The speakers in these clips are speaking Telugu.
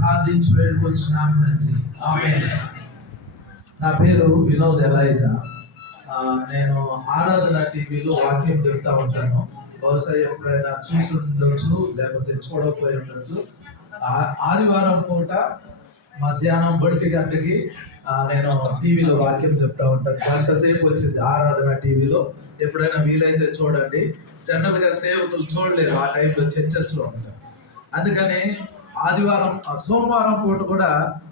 ప్రార్థించి వేడుకొచ్చున్నాం తండ్రి, ఆమేన్. నా పేరు వినోద్ ఎలైజా. నేను ఆరాధన టీవీలో వాక్యం చెప్తా ఉంటాను. బహుశా ఎప్పుడైనా చూసి ఉండొచ్చు, లేకపోతే చూడకపోయి ఉండొచ్చు. ఆదివారం పూట మధ్యాహ్నం 1 గంటకి నేను టీవీలో వాక్యం చెప్తా ఉంటాను. గంట సేపు వచ్చింది ఆరాధన టీవీలో. ఎప్పుడైనా వీలైతే చూడండి. జనరల్గా సేవకులు చూడలేరు, ఆ టైంలో చర్చెస్లో ఉంటారు. అందుకని సోమవారం పూట కూడా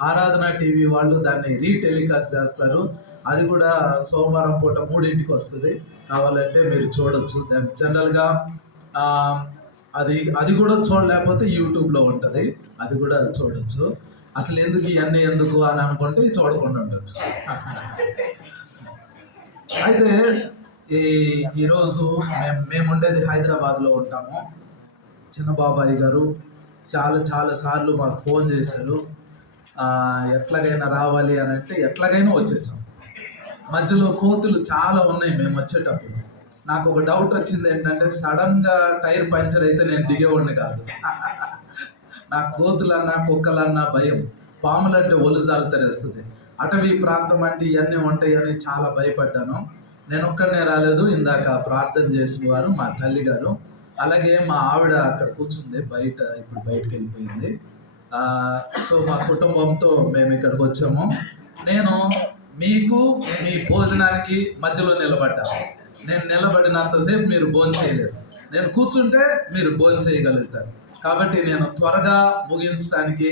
ఆరాధన టీవీ వాళ్ళు దాన్ని రీటెలికాస్ట్ చేస్తారు. అది కూడా సోమవారం పూట 3ంటికి వస్తుంది. కావాలంటే మీరు చూడొచ్చు. జనరల్గా అది కూడా చూడలేకపోతే యూట్యూబ్లో ఉంటుంది, అది కూడా చూడొచ్చు. అసలు ఇవన్నీ ఎందుకు అని అనుకుంటే చూడకుండా ఉండొచ్చు. అయితే ఈరోజు మేము ఉండేది హైదరాబాద్లో ఉంటాము. చిన్న బాబాయ్ గారు చాలా సార్లు మాకు ఫోన్ చేశారు. ఎట్లాగైనా రావాలి అని అంటే ఎట్లాగైనా వచ్చేసాం. మధ్యలో కోతులు చాలా ఉన్నాయి. మేము వచ్చేటప్పుడు నాకు ఒక డౌట్ వచ్చింది ఏంటంటే, సడన్గా టైర్ పంచర్ అయితే నేను దిగేవాడిని కాదు. నాకు కోతులన్నా కుక్కలన్నా భయం. పాములంటే ఒళ్ళు జాలుతరేస్తుంది. అటవీ ప్రాంతం అంటే ఇవన్నీ ఉంటాయని చాలా భయపడ్డాను. నేను ఒక్కడనే రాలేదు. ఇందాక ప్రార్థన చేసిన వారు మా తల్లి గారు, అలాగే మా ఆవిడ అక్కడ కూర్చుంది బయట, ఇప్పుడు బయటకు వెళ్ళిపోయింది. సో మా కుటుంబంతో మేము ఇక్కడికి వచ్చాము. నేను మీకు మీ భోజనానికి మధ్యలో నిలబడ్డాను. నేను నిలబడినంతసేపు మీరు భోజనం చేయలేరు, నేను కూర్చుంటే మీరు భోజనం చేయగలుగుతారు. కాబట్టి నేను త్వరగా ముగించడానికి,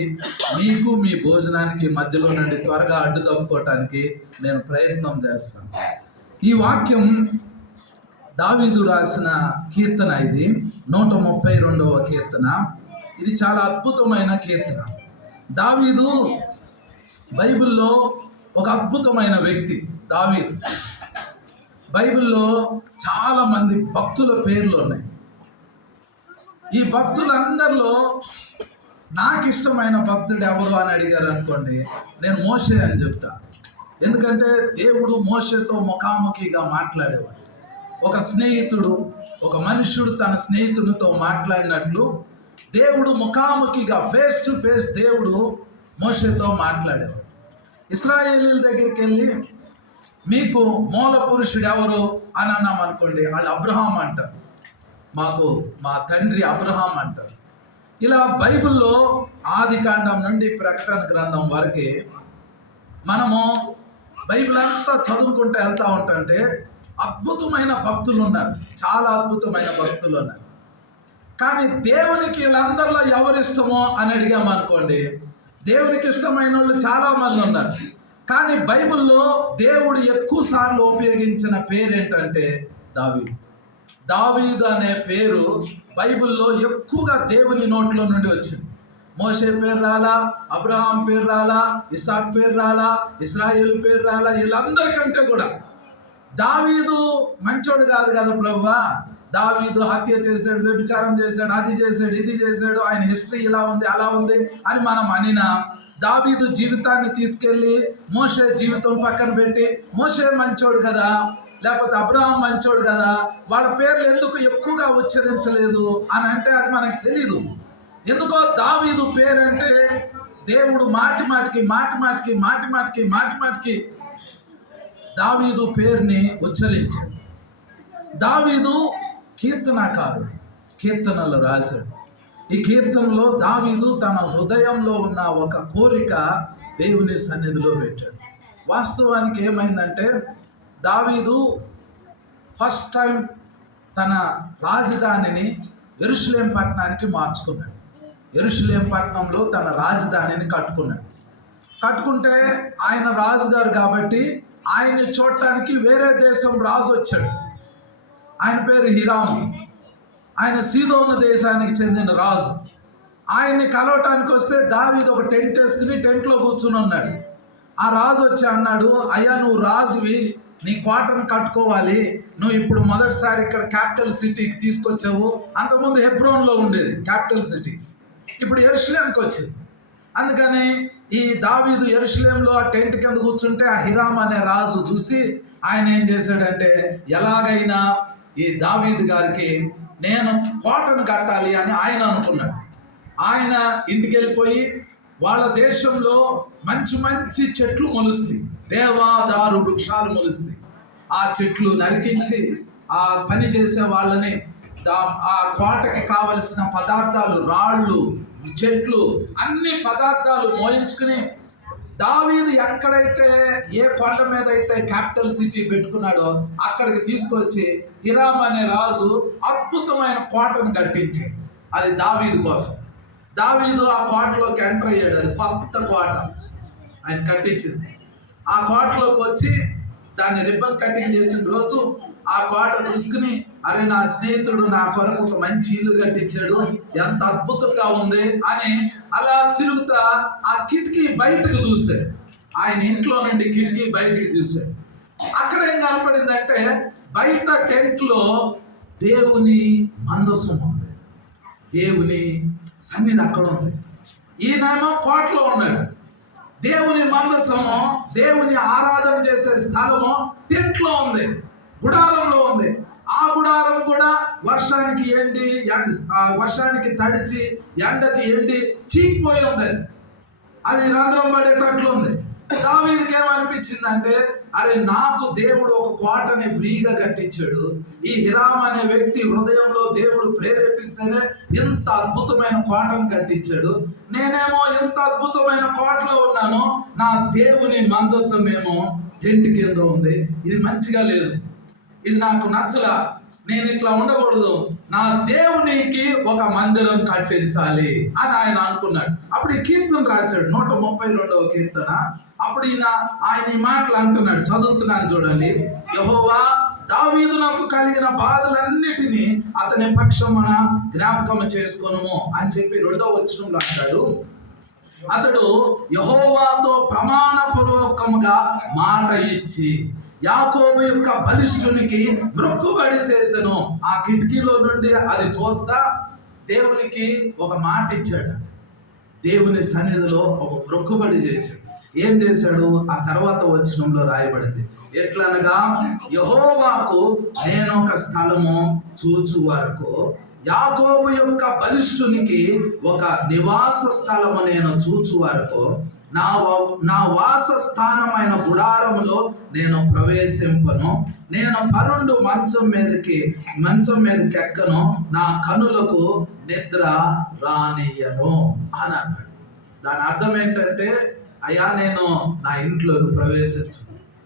మీకు మీ భోజనానికి మధ్యలో నుండి త్వరగా అడ్డు తప్పుకోవటానికి నేను ప్రయత్నం చేస్తాను. ఈ వాక్యం దావీదు రాసిన కీర్తన. ఇది 132వ కీర్తన. ఇది చాలా అద్భుతమైన కీర్తన. దావీదు బైబిల్లో ఒక అద్భుతమైన వ్యక్తి. దావీదు బైబిల్లో చాలా మంది భక్తుల పేర్లు ఉన్నాయి. ఈ భక్తులందరిలో నాకు ఇష్టమైన భక్తుడు ఎవరు అని అడిగారు అనుకోండి, నేను మోషే అని చెప్తా. ఎందుకంటే దేవుడు మోషేతో ముఖాముఖిగా మాట్లాడేవాడు. ఒక స్నేహితుడు, ఒక మనుష్యుడు తన స్నేహితుడితో మాట్లాడినట్లు దేవుడు ముఖాముఖిగా ఫేస్ టు ఫేస్ దేవుడు మోషేతో మాట్లాడేవాడు. ఇశ్రాయేలీల దగ్గరికి వెళ్ళి మీకు మూల పురుషుడు ఎవరు అని అన్నాం అనుకోండి, వాళ్ళు అబ్రహాం అంటారు. మాకు మా తండ్రి అబ్రహాం అంటారు. ఇలా బైబిల్లో ఆది కాండం నుండి ప్రకటన గ్రంథం వరకే మనము బైబిల్ అంతా చదువుకుంటూ వెళ్తూ ఉంటుంటే అద్భుతమైన భక్తులు ఉన్నారు, చాలా అద్భుతమైన భక్తులు ఉన్నారు. కానీ దేవునికి వీళ్ళందరిలో ఎవరు ఇష్టమో అని అడిగామనుకోండి, దేవునికి ఇష్టమైన వాళ్ళు చాలామంది ఉన్నారు. కానీ బైబిల్లో దేవుడు ఎక్కువ సార్లు ఉపయోగించిన పేరు ఏంటంటే దావీదు. దావీదు అనే పేరు బైబిల్లో ఎక్కువగా దేవుని నోట్లో నుండి వచ్చింది. మోషే పేరు రాలా, అబ్రహాం పేరు రాలా, ఇసాక్ పేరు రాలా, ఇశ్రాయేలు పేరు రాలా. వీళ్ళందరికంటే కూడా దావీదు మంచోడు కాదు కదా ప్రభువా, దావీదు హత్య చేశాడు, వ్యభిచారం చేశాడు, అది చేశాడు, ఇది చేశాడు, ఆయన హిస్టరీ ఇలా ఉంది అలా ఉంది అని మనం అనినా, దావీదు జీవితాన్ని తీసుకెళ్ళి మోషే జీవితం పక్కన పెట్టి, మోషే మంచోడు కదా, లేకపోతే అబ్రహాం మంచోడు కదా, వాళ్ళ పేర్లు ఎందుకు ఎక్కువగా ఉచ్చరించలేదు అని అంటే అది మనకు తెలీదు. ఎందుకో దావీదు పేరంటే దేవుడు మాటి మాటికి దావీదు పేరుని ఉచ్చరించాడు. దావీదు కీర్తనకారుడు, కీర్తనలు రాశాడు. ఈ కీర్తనలో దావీదు తన హృదయంలో ఉన్న ఒక కోరిక దేవుని సన్నిధిలో పెట్టాడు. వాస్తవానికి ఏమైందంటే, దావీదు ఫస్ట్ టైం తన రాజధానిని యెరూషలేం పట్టణానికి మార్చుకున్నాడు. యెరూషలేం పట్టణంలో తన రాజధానిని కట్టుకుంటే ఆయన రాజుగారు కాబట్టి ఆయన్ని చూడటానికి వేరే దేశం రాజు వచ్చాడు. ఆయన పేరు హీరాము. ఆయన సీదోను దేశానికి చెందిన రాజు. ఆయన్ని కలవటానికి వస్తే దావీదు ఒక టెంట్ వేసుకుని టెంట్లో కూర్చుని ఉన్నాడు. ఆ రాజు వచ్చి అన్నాడు, అయ్యా నువ్వు రాజువి, నీ కోటను కట్టుకోవాలి, నువ్వు ఇప్పుడు మొదటిసారి ఇక్కడ క్యాపిటల్ సిటీకి తీసుకొచ్చావు. అంతకుముందు హెబ్రోన్లో ఉండేది క్యాపిటల్ సిటీ, ఇప్పుడు యెరూషలేంకి వచ్చింది. అందుకని ఈ దావీదు యెరూషలేంలో ఆ టెంట్ కింద కూర్చుంటే ఆ హీరామ్ అనే రాజు చూసి ఆయన ఏం చేశాడంటే, ఎలాగైనా ఈ దావీదు గారికి నేను కోటను కట్టాలి అని ఆయన అనుకున్నాడు. ఆయన ఇంటికి వెళ్ళిపోయి వాళ్ళ దేశంలో మంచి మంచి చెట్లు మొలుస్తాయి, దేవాదారు వృక్షాలు మొలుస్తాయి. ఆ చెట్లు నరికించి ఆ పని చేసే వాళ్ళని ఆ కోటకి కావలసిన పదార్థాలు, రాళ్ళు, చెట్లు, అన్ని పదార్థాలు మోయించుకుని దావీదు ఎక్కడైతే ఏ కొండ మీద అయితే క్యాపిటల్ సిటీ పెట్టుకున్నాడో అక్కడికి తీసుకొచ్చి హిరామ్ అనే రాజు అద్భుతమైన కోటను కట్టించి, అది దావీదు కోసం. దావీదు ఆ కోటలోకి ఎంటర్ అయ్యాడు. అది కొత్త కోట ఆయన కట్టించింది. ఆ కోటలోకి వచ్చి దాన్ని రిబ్బన్ కటింగ్ చేసిన రోజు ఆ కోట చూసుకుని, అరే నా స్నేహితుడు నా కొరకు ఒక మంచి ఇల్లు కట్టించాడు, ఎంత అద్భుతంగా ఉంది అని అలా తిరుగుతా ఆ కిటికీ బయటకు చూశాడు. ఆయన ఇంట్లో నుండి కిటికీ బయటికి చూశాడు. అక్కడ ఏం కనపడిందంటే, బయట టెంట్లో దేవుని మందసం ఉంది, దేవుని సన్నిధి అక్కడ ఉంది. ఈయనేమో కోటలో ఉన్నాడు. దేవుని మందసము, దేవుని ఆరాధన చేసే స్థలము టెంట్లో ఉంది, గుడారంలో ఉంది. ఆ గుడారం కూడా వర్షానికి ఎండి, వర్షానికి తడిచి, ఎండకి ఎండి చీకిపోయి ఉంది. అది రంధ్రం పడేటట్లు ఉంది. దావీదుకి ఏమనిపించిందంటే, అరే నాకు దేవుడు ఒక కోటని ఫ్రీగా కట్టించాడు, ఈ హిరామ్ అనే వ్యక్తి హృదయంలో దేవుడు ప్రేరేపిస్తేనే ఇంత అద్భుతమైన కోటను కట్టించాడు, నేనేమో ఇంత అద్భుతమైన కోటలో ఉన్నాను, నా దేవుని మందస్సమేమో టెంట్ కింద ఉంది, ఇది మంచిగా లేదు, ఇది నాకు నచ్చలా, నేను ఇట్లా ఉండకూడదు, నా దేవునికి ఒక మందిరం కట్టించాలి అని ఆయన అనుకున్నాడు. అప్పుడు ఈ కీర్తన రాశాడు, 132వ కీర్తన. అప్పుడు ఆయన ఈ మాటలు అంటున్నాడు, చదువుతున్నాను చూడండి. యెహోవా దావీదునకు కలిగిన బాధలన్నిటినీ అతని పక్షమున జ్ఞాపకం చేసుకొనుము అని చెప్పి 2వ వచనంలో అంటాడు. అతడు యెహోవాతో ప్రమాణపూర్వకముగా మాట ఇచ్చి యాకోబు యొక్క బలిష్ఠునికి మొక్కుబడి చేసెను. ఆ కిటికీలో నుండి అది చూస్తా దేవునికి ఒక మాట ఇచ్చాడు, దేవుని సన్నిధిలో ఒక మొక్కుబడి చేశాడు. ఏం చేశాడు? ఆ తర్వాత వచనంలో రాయబడింది, ఎట్లనగా యెహోవాకు నేను ఒక స్థలము చూచు వరకు, యాకోబు యొక్క బలిష్ఠునికి ఒక నివాస స్థలము నేను చూచు వరకు, నా వాస స్థానమైన గుడారములో నేను ప్రవేశింపను, నేను పరుండు మంచం మీదకి ఎక్కను, నా కనులకు నిద్ర రానియను అని అన్నాడు. దాని అర్థం ఏంటంటే, అయ్యా నేను నా ఇంట్లోకి ప్రవేశించు,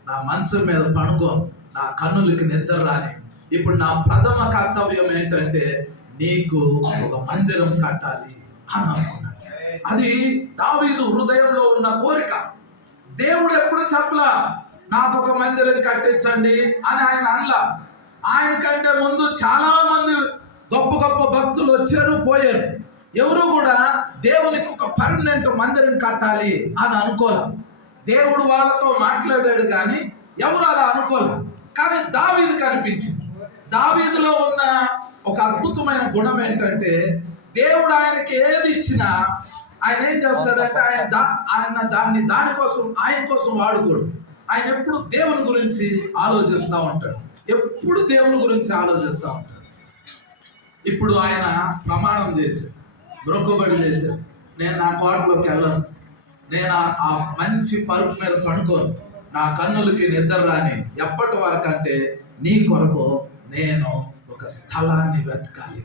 నా మంచం మీద పడుకోను, నా కన్నులకి నిద్ర రాని. ఇప్పుడు నా ప్రథమ కర్తవ్యం ఏంటంటే నీకు ఒక మందిరం కట్టాలి అని అనుకున్నాడు. అది దావీదు హృదయంలో ఉన్న కోరిక. దేవుడు ఎప్పుడు చెప్పలా నాకు ఒక మందిరం కట్టించండి అని ఆయన అనలా. ఆయన కంటే ముందు చాలా మంది గొప్ప గొప్ప భక్తులు వచ్చారు, పోయారు. ఎవరు కూడా దేవునికి ఒక పర్మనెంట్ మందిరం కట్టాలి అని అనుకోలే. దేవుడు వాళ్ళతో మాట్లాడాడు కానీ ఎవరు అలా అనుకోలే. కానీ దావీదు కనిపించింది. దావీదులో ఉన్న ఒక అద్భుతమైన గుణం ఏంటంటే, దేవుడు ఆయనకి ఏది ఇచ్చినా ఆయన ఏం చేస్తాడంటే ఆయన కోసం వాడుకోడు. ఆయన ఎప్పుడు దేవుని గురించి ఆలోచిస్తూ ఉంటాడు, ఎప్పుడు దేవుని గురించి ఆలోచిస్తూ ఉంటాడు. ఇప్పుడు ఆయన ప్రమాణం చేశాడు, మొక్కుబడి చేశాడు, నేను నా కోటలోకి వెళ్ళను, నేను ఆ మంచి పరుపు మీద పడుకోను, నా కన్నులకి నిద్ర రాని. ఎప్పటి వరకు అంటే, నీ కొరకు నేను ఒక స్థలాన్ని వెతకాలి,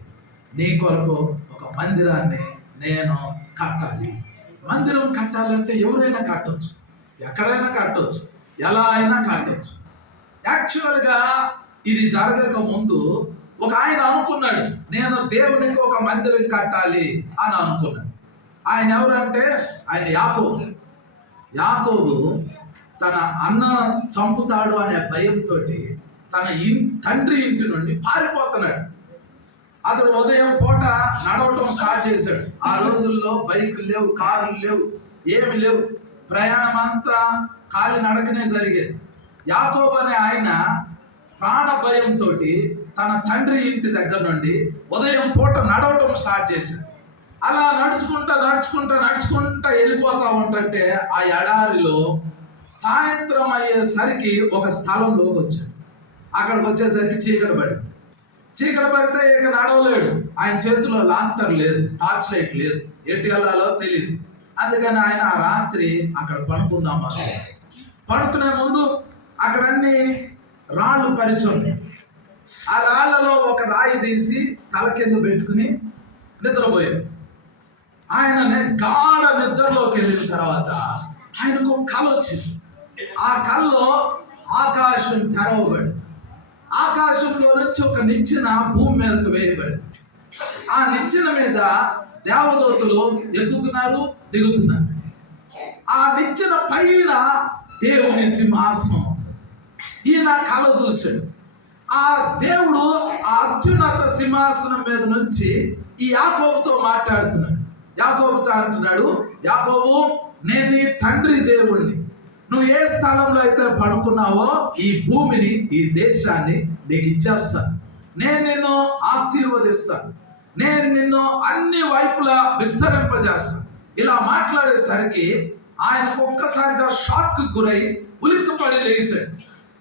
నీ కొరకు ఒక మందిరాన్ని నేను కట్టాలి. మందిరం కట్టాలంటే ఎవరైనా కట్టవచ్చు, ఎక్కడైనా కట్టవచ్చు, ఎలా అయినా కట్టవచ్చు. యాక్చువల్గా ఇది జరగక ముందు ఒక ఆయన అనుకున్నాడు, నేను దేవునికి ఒక మందిరం కట్టాలి అని అనుకున్నాడు. ఆయన ఎవరంటే ఆయన యాకోబు తన అన్న చంపుతాడు అనే భయంతో తన తండ్రి ఇంటి నుండి పారిపోతున్నాడు. అతడు ఉదయం పూట నడవటం స్టార్ట్ చేశాడు. ఆ రోజుల్లో బైకులు లేవు, కార్లు లేవు, ఏమి లేవు, ప్రయాణం అంతా కాలి నడకనే జరిగేది. యాకోబు అనే ఆయన ప్రాణ భయంతో తన తండ్రి ఇంటి దగ్గర నుండి ఉదయం పూట నడవటం స్టార్ట్ చేశాడు. అలా నడుచుకుంటా వెళ్ళిపోతా ఉంటుంటే ఆ ఎడారిలో సాయంత్రం అయ్యేసరికి ఒక స్థలంలోకి వచ్చాడు. అక్కడికి వచ్చేసరికి చీకటి పడితే ఇక నడవలేడు. ఆయన చేతిలో లాంతర్ లేదు, టార్చ్ లైట్ లేదు, ఎటు వెళ్ళాలో తెలియదు. అందుకని ఆయన ఆ రాత్రి అక్కడ పడుకుందామా. పడుకునే ముందు అక్కడ అన్ని రాళ్ళు పరిచుంది. ఆ రాళ్లలో ఒక రాయి తీసి తల కింద పెట్టుకుని నిద్రపోయాడు. ఆయన గాఢ నిద్రలోకి వెళ్ళిన తర్వాత ఆయనకు ఒక కళ వచ్చింది. ఆ కళలో ఆకాశం తెరవబడి, ఆకాశంలో నుంచి ఒక నిచ్చెన భూమి మీదకు వేయబడి, ఆ నిచ్చెన మీద దేవదూతలు ఎక్కుతున్నారు, దిగుతున్నారు. ఆ నిచ్చెన పైన దేవుని సింహాసనం. ఈయన కళ చూశాడు. ఆ దేవుడు ఆ అత్యున్నత సింహాసనం మీద నుంచి ఈ యాకోబుతో మాట్లాడుతున్నాడు. యాకోబుతో అంటున్నాడు, యాకోబు, నేను నీ తండ్రి దేవుణ్ణి. నువ్వు ఏ స్థలంలో అయితే పడుకున్నావో ఈ భూమిని, ఈ దేశాన్ని నీకు ఇచ్చేస్తాను. నేను నిన్ను ఆశీర్వదిస్తాను. నేను నిన్ను అన్ని వైపులా విస్తరింపజేస్తాను. ఇలా మాట్లాడేసరికి ఆయనకు ఒక్కసారిగా షాక్ గురై ఉలిక్కిపడి లేచాడు.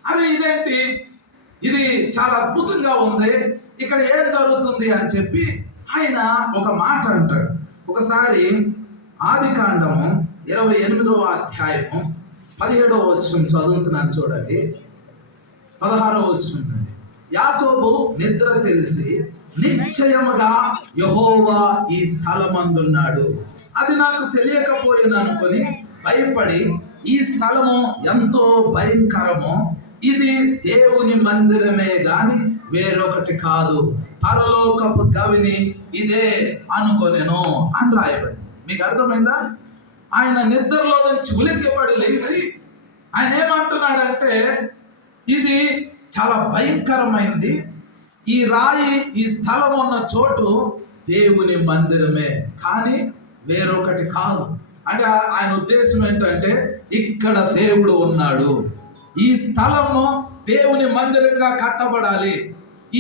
అరే ఇదేంటి, ఇది చాలా అద్భుతంగా ఉంది, ఇక్కడ ఏం జరుగుతుంది అని చెప్పి ఆయన ఒక మాట అంటాడు. ఒకసారి ఆదికాండము 28వ అధ్యాయము 17వ వచనం చదువుతున్నాను చూడండి. 16వ వచనం. యాకోబు నిద్ర తెలిసి నిశ్చయముగా యెహోవా ఈ స్థలమందున్నాడు, అది నాకు తెలియకపోయినా అనుకొని భయపడి, ఈ స్థలము ఎంతో భయంకరమో, ఇది దేవుని మందిరమే గాని వేరొకటి కాదు, పరలోకపు గవిని ఇదే అనుకొనెను అని రాయబడి. మీకు అర్థమైందా? ఆయన నిద్రలో నుంచి ఉలిక్కిపడి లేచి ఆయన ఏమంటున్నాడంటే, ఇది చాలా భయంకరమైంది, ఈ రాయి, ఈ స్థలం ఉన్న చోటు దేవుని మందిరమే కానీ వేరొకటి కాదు. అంటే ఆయన ఉద్దేశం ఏంటంటే, ఇక్కడ దేవుడు ఉన్నాడు, ఈ స్థలము దేవుని మందిరంగా కట్టబడాలి,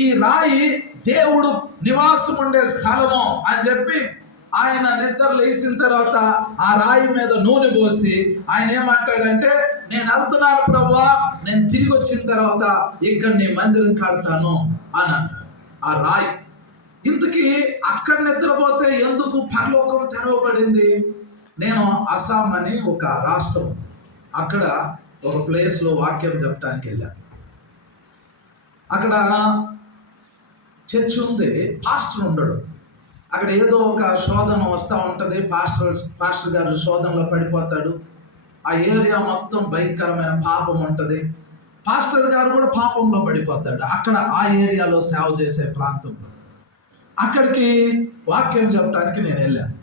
ఈ రాయి దేవుడు నివాసం ఉండే స్థలము అని చెప్పి ఆయన నిద్ర లేచిన తర్వాత ఆ రాయి మీద నూనె పోసి ఆయన ఏమంటాడంటే, నేను వెళ్తున్నాను ప్రభువా, నేను తిరిగి వచ్చిన తర్వాత ఇక్కడ నీ మందిరం కడతాను అని ఆ రాయి. ఇంతకీ అక్కడ నిద్రపోతే ఎందుకు పరలోకం తెరవబడింది? నేను అస్సాం అని ఒక రాష్ట్రం, అక్కడ ఒక ప్లేస్లో వాక్యం చెప్పడానికి వెళ్ళాను. అక్కడ చర్చ్ ఉంది, పాస్టర్ ఉండడు. అక్కడ ఏదో ఒక శోధన వస్తూ ఉంటుంది, పాస్టర్ గారు శోధనలో పడిపోతాడు. ఆ ఏరియా మొత్తం భయంకరమైన పాపం ఉంటుంది, పాస్టర్ గారు కూడా పాపంలో పడిపోతాడు. అక్కడ ఆ ఏరియాలో సేవ చేసే ప్రాంతంలో అక్కడికి వాక్యం చెప్పడానికి నేను వెళ్ళాను.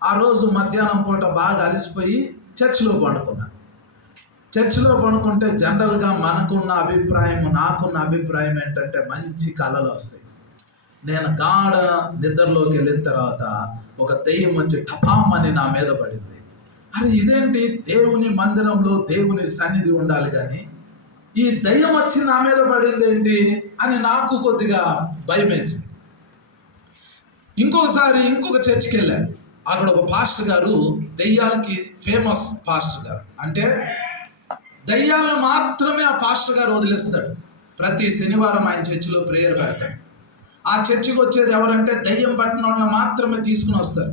ఆ రోజు మధ్యాహ్నం పూట బాగా అలసిపోయి చర్చిలో పడుకున్నాను. చర్చిలో పడుకుంటే జనరల్గా నాకున్న అభిప్రాయం ఏంటంటే, మంచి కళలు వస్తాయి. నేను గాఢ నిద్రలోకి వెళ్ళిన తర్వాత ఒక దెయ్యం వచ్చి టపామని నా మీద పడింది. అరే ఇదేంటి, దేవుని మందిరంలో దేవుని సన్నిధి ఉండాలి కానీ ఈ దెయ్యం వచ్చి నా మీద పడింది ఏంటి అని నాకు కొద్దిగా భయం వేసింది. ఇంకొక చర్చికి వెళ్ళాను. అక్కడ ఒక పాస్టర్ గారు దెయ్యాలకి ఫేమస్ పాస్టర్ గారు. అంటే దయ్యాలను మాత్రమే ఆ పాస్టర్ గారు వదిలేస్తాడు. ప్రతి శనివారం ఆయన చర్చిలో ప్రేయర్ పెడతాడు. ఆ చర్చికి వచ్చేది ఎవరంటే, దయ్యం పట్టిన వాళ్ళని మాత్రమే తీసుకుని వస్తారు.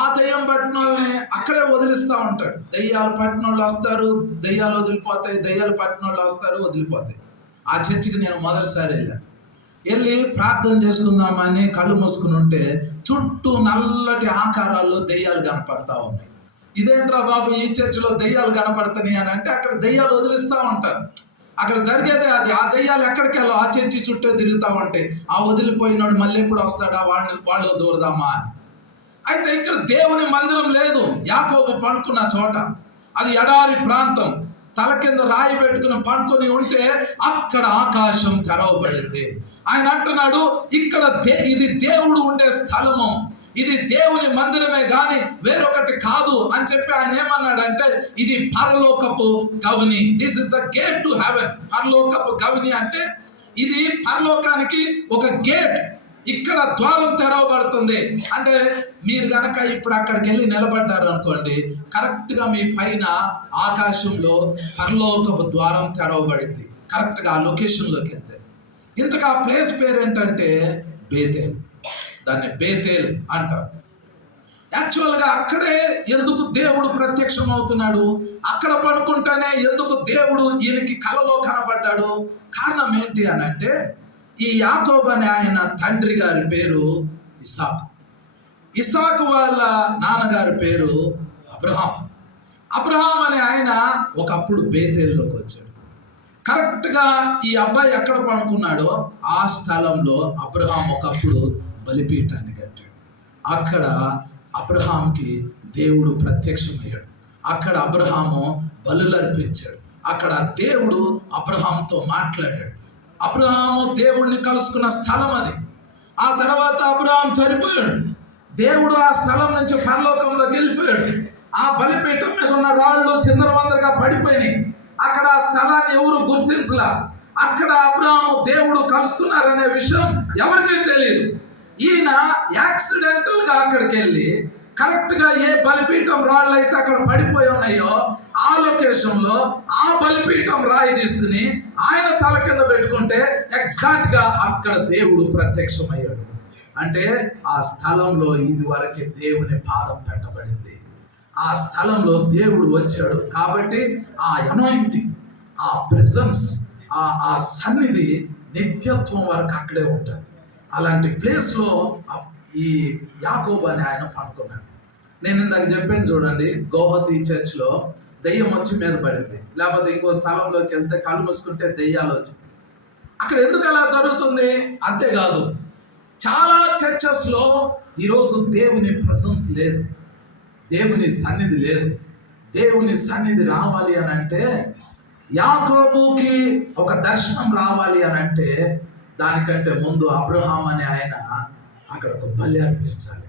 ఆ దయ్యం పట్టిన వాళ్ళని అక్కడే వదిలిస్తూ ఉంటాడు. దయ్యాలు పట్టిన వాళ్ళు వస్తారు, దయ్యాలు వదిలిపోతాయి, దయ్యాలు పట్టిన వాళ్ళు వస్తారు, వదిలిపోతాయి. ఆ చర్చికి నేను మొదటిసారి వెళ్ళి ప్రార్థన చేసుకుందామని కళ్ళు మూసుకుని ఉంటే చుట్టూ నల్లటి ఆకారాల్లో దయ్యాలు కనపడతా ఉన్నాయి. ఇదేంట్రా బాబు, ఈ చర్చిలో దయ్యాలు కనపడుతున్నాయి అని అంటే, అక్కడ దయ్యాలు వదిలిస్తూ ఉంటారు. అక్కడ జరిగేదే అది. ఆ దయ్యాలు ఎక్కడికి వెళ్ళో ఆ చర్చి చుట్టూ తిరుగుతూ ఉంటాయి. ఆ వదిలిపోయినాడు మళ్ళీ ఎప్పుడు వస్తాడా, వాళ్ళు దూరదామా అని. అయితే ఇక్కడ దేవుని మందిరం లేదు. యాకోబు పడుకున్న చోట అది ఎడారి ప్రాంతం. తల కింద రాయి పెట్టుకుని పడుకొని ఉంటే అక్కడ ఆకాశం తెరవబడింది. ఆయన అంటున్నాడు, ఇక్కడ ఇది దేవుడు ఉండే స్థలము, ఇది దేవుని మందిరమే గాని వేరొకటి కాదు అని చెప్పి ఆయన ఏమన్నాడంటే, ఇది పరలోకపు గవిని. This is the gate to heaven. పరలోకపు గవిని అంటే ఇది పరలోకానికి ఒక గేట్. ఇక్కడ ద్వారం తెరవబడుతుంది. అంటే మీరు గనక ఇప్పుడు అక్కడికి వెళ్ళి నిలబడ్డారు అనుకోండి, కరెక్ట్గా మీ పైన ఆకాశంలో పరలోకపు ద్వారం తెరవబడింది. కరెక్ట్గా ఆ లొకేషన్లోకి వెళ్తే. ఇంతకు ఆ ప్లేస్ పేరు ఏంటంటే బేతేల్. దాన్ని బేతేల్ అంటారు. యాక్చువల్గా అక్కడే ఎందుకు దేవుడు ప్రత్యక్షం అవుతున్నాడు, అక్కడ పడుకుంటేనే ఎందుకు దేవుడు ఈయనకి కలలో కనపడ్డాడు? కారణం ఏంటి అని అంటే, ఈ యాకోబు అనే ఆయన తండ్రి గారి పేరు ఇస్సాకు. ఇస్సాకు వాళ్ళ నాన్నగారి పేరు అబ్రహాం. అబ్రహాం అనే ఆయన ఒకప్పుడు బేతేలులోకి వచ్చాడు. కరెక్ట్గా ఈ అబ్బాయి ఎక్కడ పడుకున్నాడో ఆ స్థలంలో అబ్రహాం ఒకప్పుడు బలిపీఠాన్ని కట్టాడు. అక్కడ అబ్రహాంకి దేవుడు ప్రత్యక్షమయ్యాడు. అక్కడ అబ్రహాము బలులు అర్పించాడు. అక్కడ దేవుడు అబ్రహాంతో మాట్లాడాడు. అబ్రహాము దేవుణ్ణి కలుసుకున్న స్థలం అది. ఆ తర్వాత అబ్రహాం చనిపోయాడు. దేవుడు ఆ స్థలం నుంచి పరలోకంలోకి వెళ్ళిపోయాడు. ఆ బలిపీఠం మీద ఉన్న రాళ్ళు చిందరవందరగా పడిపోయినాయి. అక్కడ ఆ స్థలాన్ని ఎవరు గుర్తించలా. అక్కడ అబ్రహాము దేవుడు కలుసుకున్నారనే విషయం ఎవరికీ తెలియదు. ఈయన యాక్సిడెంటల్ గా అక్కడికి వెళ్ళి కరెక్ట్ గా ఏ బలిపీఠం రాళ్ళు అయితే అక్కడ పడిపోయి ఉన్నాయో ఆ లొకేషన్ లో ఆ బలిపీఠం రాయి తీసుకుని ఆయన తల కింద పెట్టుకుంటే ఎగ్జాక్ట్ గా అక్కడ దేవుడు ప్రత్యక్షమయ్యాడు. అంటే ఆ స్థలంలో ఇది వరకే దేవుని పాదం పెట్టబడింది. ఆ స్థలంలో దేవుడు వచ్చాడు కాబట్టి ఆ అనాయింటింగ్, ఆ ప్రెజెన్స్, ఆ సన్నిధి నిత్యత్వం వరకు అక్కడే ఉంటుంది. అలాంటి ప్లేస్లో ఈ యాకోబు అని ఆయన పడుకున్నాడు. నేను ఇందాక చెప్పాను చూడండి, గోహతి చర్చ్లో దెయ్యం వచ్చి మీద పడింది, లేకపోతే ఇంకో స్థలంలోకి వెళ్తే కళ్ళు మూసుకుంటే దెయ్యాలు వచ్చి. అక్కడ ఎందుకు అలా జరుగుతుంది? అంతేకాదు, చాలా చర్చెస్లో ఈరోజు దేవుని ప్రెజెన్స్ లేదు, దేవుని సన్నిధి లేదు. దేవుని సన్నిధి రావాలి అని అంటే, యాకోబుకి ఒక దర్శనం రావాలి అని అంటే, దానికంటే ముందు అబ్రహాం అనే ఆయన అక్కడ ఒక బలి అర్పించాలి.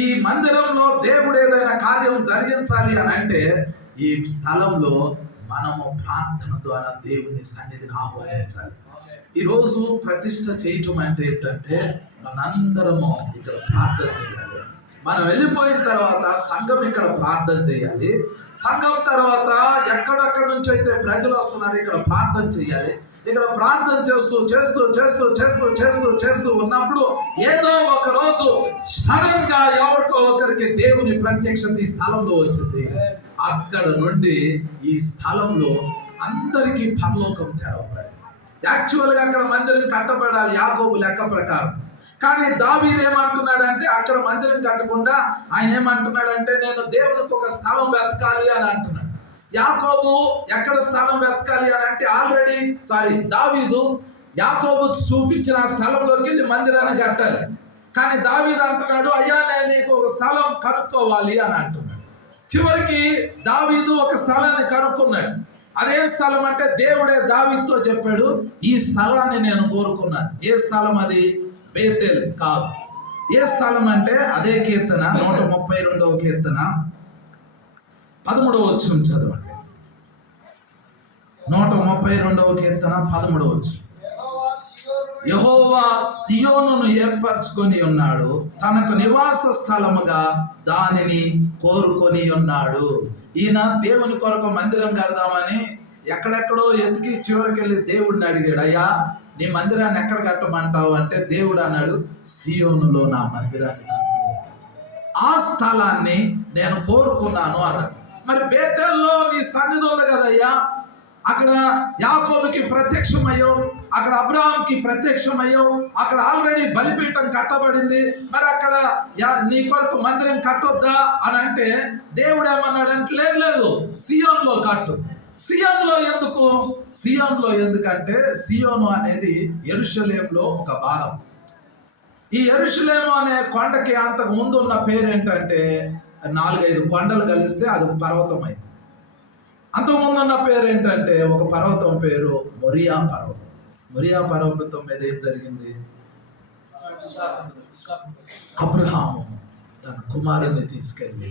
ఈ మందిరంలో దేవుడు ఏదైనా కార్యం జరిగించాలి అని అంటే ఈ స్థలంలో మనము ప్రార్థన ద్వారా దేవుని సన్నిధిని ఆహ్వానించాలి. ఈరోజు ప్రతిష్ట చేయటం అంటే ఏంటంటే మనందరము ఇక్కడ ప్రార్థన చేయాలి. మనం వెళ్ళిపోయిన తర్వాత సంఘం ఇక్కడ ప్రార్థన చేయాలి. సంఘం తర్వాత ఎక్కడెక్కడ నుంచి అయితే ప్రజలు వస్తున్నారు ఇక్కడ ప్రార్థన చేయాలి. ఇక్కడ ప్రార్థన చేస్తూ చేస్తూ చేస్తూ చేస్తూ చేస్తూ చేస్తూ ఉన్నప్పుడు ఏదో ఒక రోజు సడన్ గా ఎవరికో ఒకరికి దేవుని ప్రత్యక్షత ఈ స్థలంలో వచ్చింది. అక్కడ నుండి ఈ స్థలంలో అందరికీ పరలోకం తెరవబడింది. యాక్చువల్గా అక్కడ మందిరం కట్టబడాలి యాకోబు లెక్క ప్రకారం. కానీ దావీదు ఏమంటున్నాడంటే అక్కడ మందిరం కట్టకుండా ఆయన ఏమంటున్నాడంటే నేను దేవునికి ఒక స్థలం వెతకాలి అని అంటున్నాడు. యాకోబు ఎక్కడ స్థలం వెతకాలి అని అంటే దావీదు యాకోబు చూపించిన ఆ స్థలంలోకి వెళ్ళి మందిరాన్ని కట్టాలి. కానీ దావీదు అంటున్నాడు, అయ్యా నేను నీకు ఒక స్థలం కనుక్కోవాలి అని అంటున్నాడు. చివరికి దావీదు ఒక స్థలాన్ని కనుక్కున్నాడు. అదే స్థలం అంటే దేవుడే దావీదుతో చెప్పాడు, ఈ స్థలాన్ని నేను కోరుకున్నాను. ఏ స్థలం అది? బేతేల్ కాదు. ఏ స్థలం అంటే అదే కీర్తన 132వ కీర్తన 13వ వచనం చదవండి. 132వ కీర్తన 13వ వచనం. యెహోవా సియోనును ఏర్పరచుకొని ఉన్నాడు, తనకు నివాస స్థలముగా దానిని కోరుకొని ఉన్నాడు. ఈయన దేవుని కొరకు మందిరం కడదామని ఎక్కడెక్కడో ఎతికి చివరికి వెళ్ళి దేవుడిని అడిగాడు, అయ్యా నీ మందిరాన్ని ఎక్కడ కట్టమంటావు అంటే దేవుడు అన్నాడు, సియోనులో నా మందిరాన్ని కట్టు, ఆ స్థలాన్ని నేను కోరుకున్నాను అన్నాడు. మరి బేతేల్లో నీ సన్నిధి ఉంది కదయ్యా, అక్కడ యాకోబుకి ప్రత్యక్షమయ్యో, అక్కడ అబ్రహాంకి ప్రత్యక్షమయ్యో, అక్కడ ఆల్రెడీ బలిపీఠం కట్టబడింది, మరి అక్కడ నీ కొరకు మందిరం కట్టొద్దా అని అంటే దేవుడు ఏమన్నాడంటే లేదు సియోన్లో కట్టు. సియోన్లో ఎందుకు? సియోన్లో ఎందుకంటే సియోను అనేది యెరూషలేములో ఒక భాగం. ఈ యెరూషలేము అనే కొండకి అంతకు ముందు ఉన్న పేరు ఏంటంటే 4-5 కొండలు కలిస్తే అది ఒక పర్వతం అయింది. అంతకుముందు ఉన్న పేరు ఏంటంటే ఒక పర్వతం పేరు మొరియా పర్వతం. మొరియా పర్వతం మీద ఏం జరిగింది? అబ్రహాము తన కుమారుని తీసుకెళ్ళి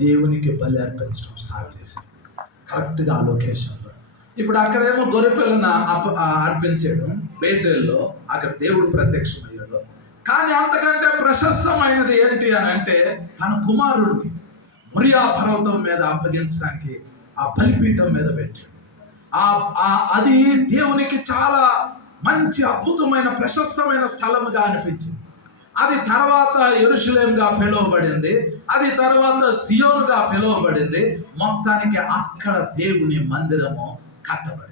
దేవునికి బలి అర్పించడం స్టార్ట్ చేశాడు. కరెక్ట్గా ఆ లొకేషన్లో. ఇప్పుడు అక్కడేమో గొర్రెపిల్లను అర్పించాడు బేతేల్లో, అక్కడ దేవుడు ప్రత్యక్షమయ్యాడు. కానీ అంతకంటే ప్రశస్తమైనది ఏంటి అని అంటే తన కుమారుడిని మొరియా పర్వతం మీద అప్పగించడానికి ఆ బలిపీఠం మీద పెట్టాడు. అది దేవునికి చాలా మంచి అద్భుతమైన ప్రశస్తమైన స్థలముగా అనిపించింది. అది తర్వాత యెరూషలేముగా పిలువబడింది, అది తర్వాత సియోనుగా పిలువబడింది. మొత్తానికి అక్కడ దేవుని మందిరము కట్టబడింది.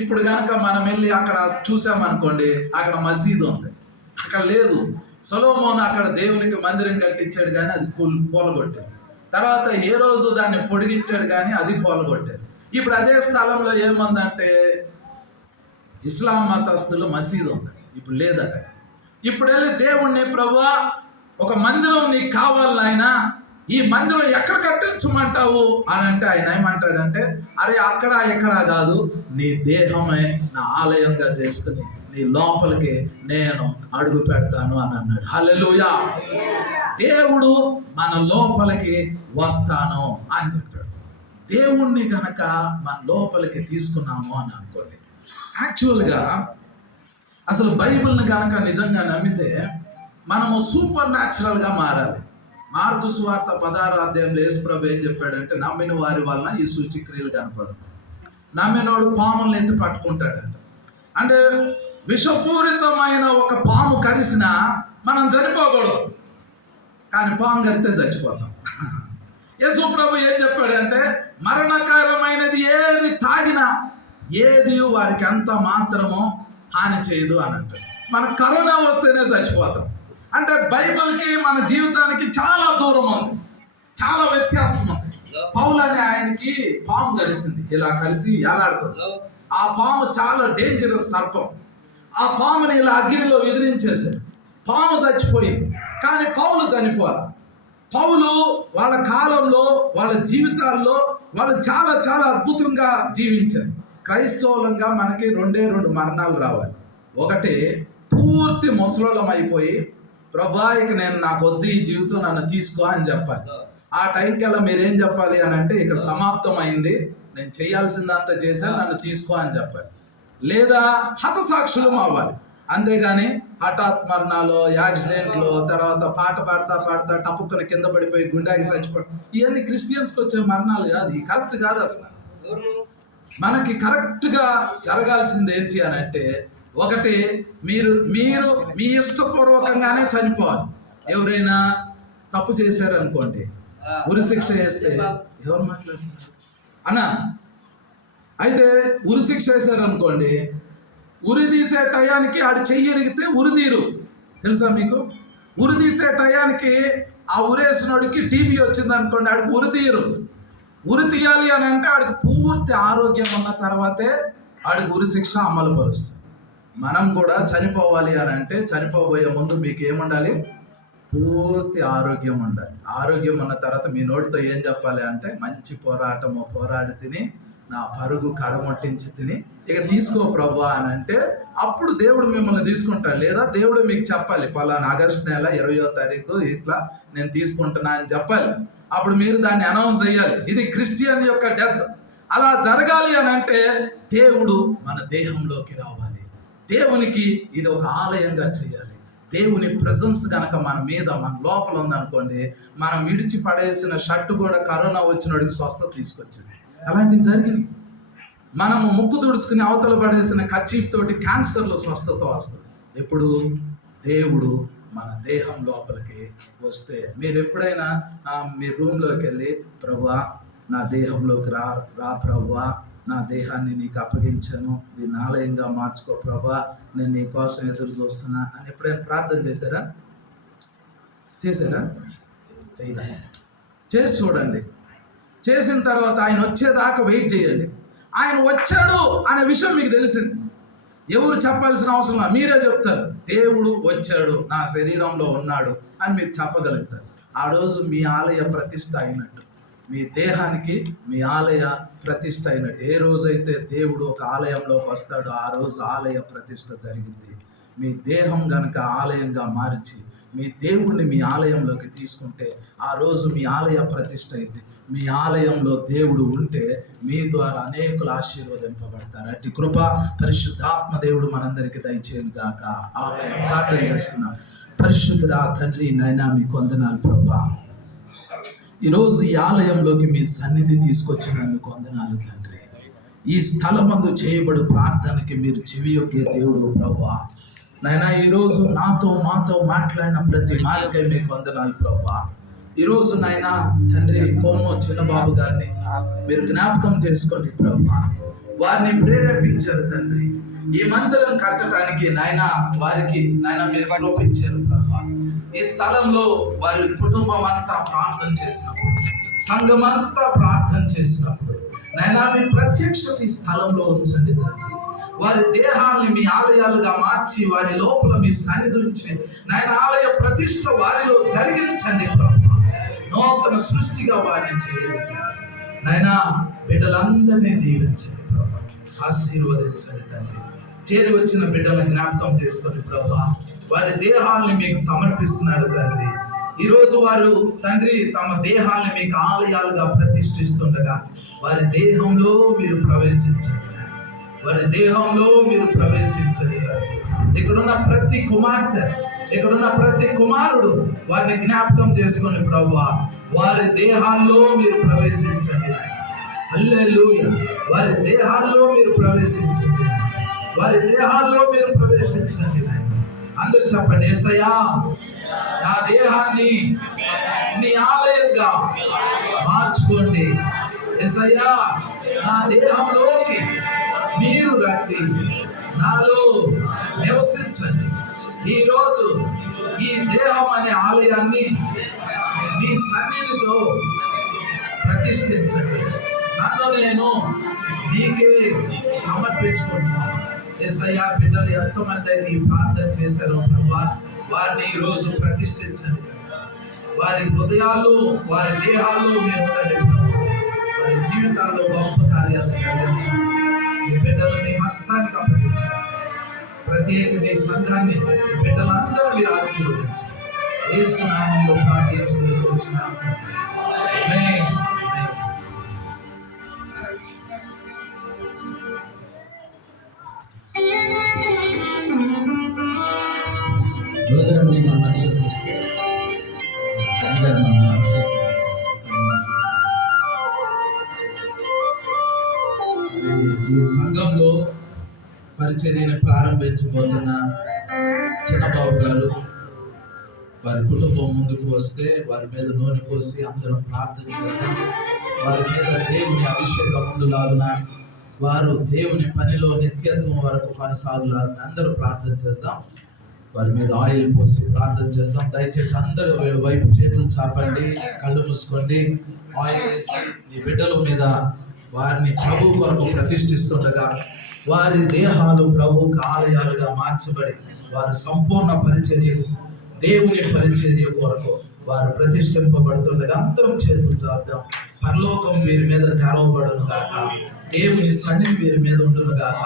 ఇప్పుడు కనుక మనం వెళ్ళి అక్కడ చూసామనుకోండి, అక్కడ మసీదు ఉంది, అక్కడ లేదు. సొలొమోను అక్కడ దేవునికి మందిరం కట్టించాడు కానీ అది కూలగొట్టాడు. తర్వాత ఏ రోజు దాన్ని పొడిగించాడు కానీ అది కూలగొట్టాడు. ఇప్పుడు అదే స్థలంలో ఏముందంటే ఇస్లాం మతస్థులు మసీదు ఉంది, ఇప్పుడు లేదు అక్కడ. ఇప్పుడు వెళ్ళి దేవుణ్ణి, ప్రభువా ఒక మందిరం నీకు కావాలి ఆయన, ఈ మందిరం ఎక్కడ కట్టించమంటావు అని అంటే ఆయన ఏమంటాడంటే, అరే అక్కడ ఎక్కడ కాదు, నీ దేహమే నా ఆలయంగా చేసుకుని నీ లోపలికి నేను అడుగు పెడతాను అని అన్నాడు. హల్లెలూయా. దేవుడు మన లోపలికి వస్తాను అని చెప్పాడు. దేవుణ్ణి గనక మన లోపలికి తీసుకున్నాము అని అనుకోండి, యాక్చువల్గా అసలు బైబిల్ని కనుక నిజంగా నమ్మితే మనము సూపర్ న్యాచురల్గా మారాలి. మార్కు సువార్త 16వ అధ్యాయంలో యేసుప్రభు ఏం చెప్పాడంటే, నమ్మిన వారి వలన ఈ సూచక్రియలు కనపడదు. నమ్మినోడు పాములను ఎత్తి పట్టుకుంటాడంట. అంటే విషపూరితమైన ఒక పాము కరిసినా మనం చనిపోకూడదు, కానీ పాము కరితే చచ్చిపోతాం. యేసుప్రభు ఏం చెప్పాడంటే, మరణకరమైనది ఏది తాగినా ఏది వారికి అంత మాత్రమో హాని చేయదు అని అంటాడు. మన కరోనా వస్తేనే చచ్చిపోతాం. అంటే బైబిల్కి మన జీవితానికి చాలా దూరం ఉంది, చాలా వ్యత్యాసం ఉంది. పౌలు అనే ఆయనకి పాము కరిసింది, ఇలా కలిసి ఎలాడుతుంది. ఆ పాము చాలా డేంజరస్ సర్పం. ఆ పాముని ఇలా అగ్నిలో విదిలించేశారు, పాము చచ్చిపోయింది, కానీ పౌలు చనిపోవాలి. పౌలు వాళ్ళ కాలంలో, వాళ్ళ జీవితాల్లో వాళ్ళు చాలా చాలా అద్భుతంగా జీవించారు. క్రైస్తవులంగా మనకి రెండు మరణాలు రావాలి. ఒకటి, పూర్తి ముసలోళ్ళం అయిపోయి ప్రభాయికి నాకు వద్దు ఈ జీవితం, నన్ను తీసుకో అని చెప్పాలి. ఆ టైంకల్లా మీరేం చెప్పాలి అని అంటే, ఇక సమాప్తం అయింది, నేను చేయాల్సిందంతా చేశాను, నన్ను తీసుకో అని చెప్పాలి. లేదా హతసాక్షులం అవ్వాలి. అంతేగాని హఠాత్ మరణాలు, యాక్సిడెంట్లు, తర్వాత పాట పాడతా టప్పుకొని కింద పడిపోయి గుండాకి చచ్చిపోవడం, ఇవన్నీ క్రిస్టియన్స్కి వచ్చే మరణాలు కాదు. ఈ కరెక్ట్ కాదు అసలు. మనకి కరెక్ట్గా జరగాల్సింది ఏంటి అని అంటే, ఒకటి, మీరు మీ ఇష్టపూర్వకంగానే చనిపోవాలి. ఎవరైనా తప్పు చేశారనుకోండి, ఉరిశిక్ష వేస్తే ఎవరు మాట్లాడుతున్నారు అన్నా, అయితే ఉరిశిక్ష వేశారనుకోండి, ఉరి తీసే టయానికి ఆడు చెయ్యరిగితే ఉరితీరు. తెలుసా మీకు? ఉరి తీసే టయానికి ఆ ఉరేసినోడికి టీబీ వచ్చింది అనుకోండి, ఆడికి ఉరితీయరు. ఉరి తీయాలి అని అంటే ఆడికి పూర్తి ఆరోగ్యం ఉన్న తర్వాతే ఆడికి ఉరి శిక్ష అమలు పరుస్తుంది. మనం కూడా చనిపోవాలి అని అంటే, చనిపోబోయే ముందు మీకు ఏముండాలి? పూర్తి ఆరోగ్యం ఉండాలి. ఆరోగ్యం ఉన్న తర్వాత మీ నోటితో ఏం చెప్పాలి అంటే, మంచి పోరాటము పోరాడి తిని నా పరుగు కడమొట్టించి తిని ఇక తీసుకో ప్రభువా అని అంటే, అప్పుడు దేవుడు మిమ్మల్ని తీసుకుంటాడు. లేదా దేవుడు మీకు చెప్పాలి, పలానా ఆగస్టు నెల 20వ తారీఖు ఇట్లా నేను తీసుకుంటున్నా అని చెప్పాలి. అప్పుడు మీరు దాన్ని అనౌన్స్ చేయాలి. ఇది క్రిస్టియన్ యొక్క డెత్. అలా జరగాలి అని అంటే దేవుడు మన దేహంలోకి రావాలి. దేవునికి ఇది ఒక ఆలయంగా చేయాలి. దేవుని ప్రెజెన్స్ కనుక మన మీద, మన లోపల ఉందనుకోండి, మనం విడిచి పడేసిన షర్టు కూడా కరోనా వచ్చినోడికి స్వస్థత తీసుకొచ్చింది. అలాంటివి జరిగినాయి. మనము ముక్కు తుడుచుకుని అవతల పడేసిన కర్చీఫ్ తోటి క్యాన్సర్లో స్వస్థత వస్తుంది. ఎప్పుడు? దేవుడు మన దేహం లోపలికి వస్తే. మీరు ఎప్పుడైనా మీ రూమ్లోకి వెళ్ళి, ప్రభువా నా దేహంలోకి రా ప్రభువా, నా దేహాన్ని నీకు అప్పగించాను, దీన్ని ఆలయంగా మార్చుకో ప్రభువా, నేను నీ కోసం ఎదురు చూస్తున్నా అని ఎప్పుడైనా ప్రార్థన చేశారా? చేయలే. చేసి చూడండి. చేసిన తర్వాత ఆయన వచ్చేదాకా వెయిట్ చేయండి. ఆయన వచ్చాడు అనే విషయం మీకు తెలిసింది. ఎవరు చెప్పాల్సిన అవసరం లేదు, మీరే చెప్తారు. దేవుడు వచ్చాడు, నా శరీరంలో ఉన్నాడు అని మీరు చెప్పగలుగుతారు. ఆ రోజు మీ ఆలయ ప్రతిష్ఠ అయినట్టు, మీ దేహానికి మీ ఆలయ ప్రతిష్ఠ అయినట్టు. ఏ రోజైతే దేవుడు ఒక ఆలయంలోకి వస్తాడో ఆ రోజు ఆలయ ప్రతిష్ఠ జరిగింది. మీ దేహం గనక ఆలయంగా మార్చి మీ దేవుడిని మీ ఆలయంలోకి తీసుకుంటే ఆ రోజు మీ ఆలయ ప్రతిష్ఠ అయింది. మీ ఆలయంలో దేవుడు ఉంటే మీ ద్వారా అనేకులు ఆశీర్వదింపబడతారు. అట్టి కృప పరిశుద్ధాత్మ దేవుడు మనందరికీ దయచేయను గాక. ఆమేన్. ప్రార్థన చేసుకున్నాం. పరిశుద్ధుడా తండ్రి, నాయనా మీకు వందనాలు ప్రభువా. ఈరోజు ఈ ఆలయంలోకి మీ సన్నిధి తీసుకొచ్చినందుకు వందనాలు తండ్రి. ఈ స్థలమందు చేయబడు ప్రార్థనకి మీరు చెవి యొక్కే దేవుడు ప్రభువా. నాయనా ఈరోజు మాతో మాట్లాడిన ప్రతి మాటకై మీకు వందనాలు ప్రభువా. ఈరోజు నాయనా తండ్రి కోమో చిన్నబాబు గారిని మీరు జ్ఞాపకం చేసుకోండి ప్రభువా. వారిని ప్రేరేపించారు తండ్రి. ఈ మందిరం కట్టడానికి నాయన వారికి నాయన మీరు లోపించారు ప్రభువా. ఈ స్థలంలో వారి కుటుంబం అంతా ప్రార్థన చేసినప్పుడు, సంఘం అంతా ప్రార్థన చేసినప్పుడు నాయన మీ ప్రత్యక్షత ఈ స్థలంలో ఉంచండి తండ్రి. వారి దేహాన్ని మీ ఆలయాలుగా మార్చి వారి లోపల మీ సన్నిధి ఉంచి నాయన ఆలయ ప్రతిష్ట వారిలో జరిగించండి ప్రభువా. నూతన సృష్టిగా వారిని చేయండి నాయన. బిడ్డలందరినీ దీవించండి ప్రభువా, ఆశీర్వదించండి తండ్రి. చేరి వచ్చిన బిడ్డలను జ్ఞాపకం చేసుకొని ప్రభువా, వారి దేహాన్ని మీకు సమర్పిస్తున్నారు తండ్రి. ఈరోజు వారు తండ్రి తమ దేహాన్ని మీకు ఆలయాలుగా ప్రతిష్ఠిస్తుండగా వారి దేహంలో మీరు ప్రవేశించండి, వారి దేహంలో మీరు ప్రవేశించండి తండ్రి. ఇక్కడున్న ప్రతి కుమార్తె, ఇక్కడున్న ప్రతి కుమారుడు వారిని జ్ఞాపకం చేసుకొని ప్రభువా, వారి దేహాల్లో మీరు ప్రవేశించండి. హల్లెలూయా. వారి దేహాల్లో మీరు ప్రవేశించండి, వారి దేహాల్లో మీరు ప్రవేశించండి. అందరూ చెప్పండి, యేసయ్యా నా దేహాన్ని నీ ఆలయంగా మార్చుకోండి. యేసయ్యా నా దేహంలోకి మీరు రండి, నాలో నివసించండి. ఈరోజు ఈ దేహం అనే ఆలయాన్ని మీ సన్నిధితో ప్రతిష్ఠించండి. నన్ను నేను నీకే సమర్పించుకుంటున్నాను. యేసయ్యా బిడ్డలు ఎంతమంది అయితే ఈ ప్రార్థన చేశారో ప్రభువా, వారిని ఈరోజు ప్రతిష్ఠించండి. వారి హృదయాలు వారి దేహాలు మీరు ఉండండి. వారి జీవితాల్లో గొప్ప కార్యాలు జరిగించండి. మీ బిడ్డలు మీ హస్తానికి అప్పగించండి. ప్రత్యేక సంఘాన్ని మీ బిడ్డలందరూ మీరు ఆశీర్వదించండి. యేసు నామములో ప్రార్థించుకుంటున్నాము. ఆమేన్. ఈ సంఘంలో పరిచర్యను ప్రారంభించబోతున్న చిన్నబాబు గారు వారి కుటుంబం ముందుకు వస్తే వారి మీద నూనె పోసి అందరం ప్రార్థన చేస్తాం. వారి మీద దేవుని అభిషేకం ఉండులాగున, వారు దేవుని పనిలో నిత్యత్వం వరకు కొనసాగులాగున అందరూ ప్రార్థన చేస్తాం. వారి మీద ఆయిల్ పోసి ప్రార్థన చేస్తాం. దయచేసి అందరూ వైపు చేతులు చాపండి, కళ్ళు మూసుకోండి. ఆయిల్ వేసి ఈ బిడ్డల మీద వారిని ప్రభు కొరకు ప్రతిష్ఠిస్తుండగా వారి దేహాలు ప్రభువుకి ఆలయాలుగా మార్చబడి వారు సంపూర్ణ పరిచర్య, దేవుని పరిచర్య కొరకు వారు ప్రతిష్ఠింపబడుతుండగా అందరం చేతులు చాపుదాం. పరలోకం వీరి మీద తెరవబడును గాక, దేవుని సన్నిధి వీరి మీద ఉండును గాక.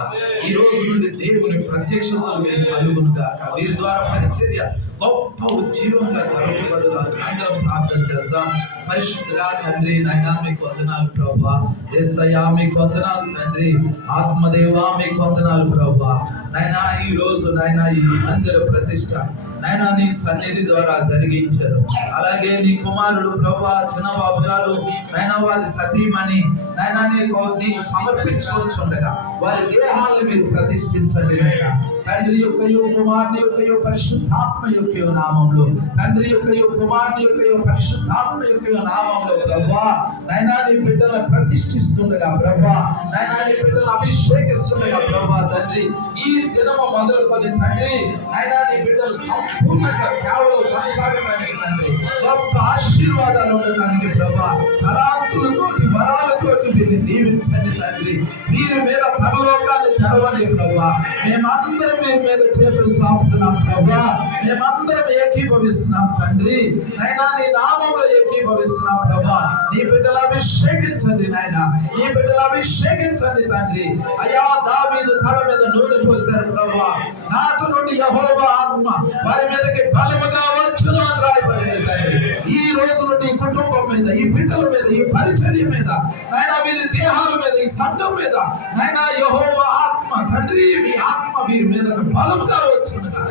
ఈ రోజు నుండి దేవుని ప్రత్యక్షతలు వీరి కలుగును గాక. వీరి ద్వారా పరిచర్య గొప్ప ఉజ్జీవంగా జరగబడుగా అందరం ప్రార్థన చేస్తాం. పరిశుద్ధుడా తండ్రి, నాయనా మీకు వందనాలు ప్రభువా. యేసయ్యా మీకు వందనాలు తండ్రి. ఆత్మదేవా మీకు వందనాలు ప్రభువా. నాయనా ఈ రోజు నాయనా ఈ మందిర ప్రతిష్ట నాయనా నీ సన్నిధి ద్వారా జరిగించారు. అలాగే నీ కుమారుడు ప్రభువా చిన్నబాబు గారు నాయనా వారి సతీమణి నాయనా నీకు సమర్పించుకుంటుండగా వారి దేహాలను మీరు ప్రతిష్ఠించండి నాయనా. తండ్రి యొక్క కుమారుని యొక్క పరిశుద్ధాత్మ యొక్క నామంలో, తండ్రి యొక్క కుమారుని యొక్క పరిశుద్ధాత్మ యొక్క నామంలో ప్రభువా నాయనా నీ బిడ్డలను ప్రతిష్ఠిస్తుండగా ప్రభువా నాయనా నీ బిడ్డలను అభిషేకిస్తుండగా ప్రభువా తండ్రి ఈ దినము మొదలుకొని తండ్రి నాయనా నీ బిడ్డలు సంపూర్ణంగా సేవలో కొనసాగడానికి తండ్రి గొప్ప ఆశీర్వాదాలు ఉండడానికి ప్రభువా తలాంతులతోటి వరాలతోటి వీరిని దీవించండి తండ్రి. వీరి మీద పరలోకాన్ని తెరవని ప్రభువా. మేమందరం వీరి మీద చేతులు చాపుతున్నాం ప్రభువా. మేమందరం ఏకీభవిస్తున్నాం తండ్రి. నైనా నీ నామంలో ఏకీభవిస్తున్నాం ప్రభువా. నీ బిడ్డలు అభిషేకించండి నాయనా, నీ బిడ్డలు అభిషేకించండి తండ్రి. అయ్యా దావీదు తల మీద నూనె పోశారు ప్రభువా. నాటు నుండి యెహోవా ఆత్మ వారి మీదకి బలముగా వచ్చును అని రాయబడింది తండ్రి. ఈ రోజు నుండి ఈ కుటుంబం మీద, ఈ బిడ్డల మీద, ఈ పరిచర్య మీద నాయనా వీరి దేహాల మీద, ఈ సంఘం మీద నాయనా యెహోవా ఆత్మ తండ్రి మీ ఆత్మ వీరి మీద బలముగా వచ్చునుగా.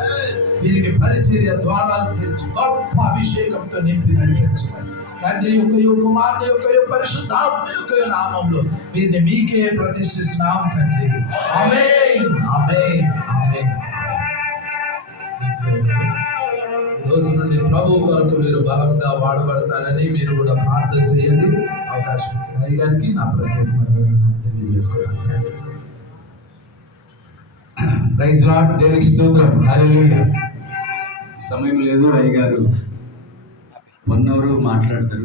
వీరికి పరిచర్య ద్వారాలు తెరిచి గొప్ప అభిషేకంతో నింపి నడిపించండి తండ్రి. యొక్క కుమారుని యొక్క పరిశుద్ధాత్మ యొక్క నామంలో వీరిని మీకే ప్రతిష్ఠిస్తున్నాం తండ్రి. ఆమేన్, ఆమేన్, ఆమేన్. థ్యాంక్స్ అయ్యారు. ఈ రోజు నుండి ప్రభు కొరకు మీరు బలంగా వాడబడతారని మీరు కూడా ప్రార్థన చేయండి. అవకాశం ఇచ్చిన అయ్య గారికి నా ప్రత్యేకమైన తెలియజేస్తున్నాను. Thank you. ప్రైజ్ లార్డ్, దేవునికి స్తోత్రం. హల్లెలూయా. సమయం లేదు, అయ్యగారు 1 అవర్ మాట్లాడతారు.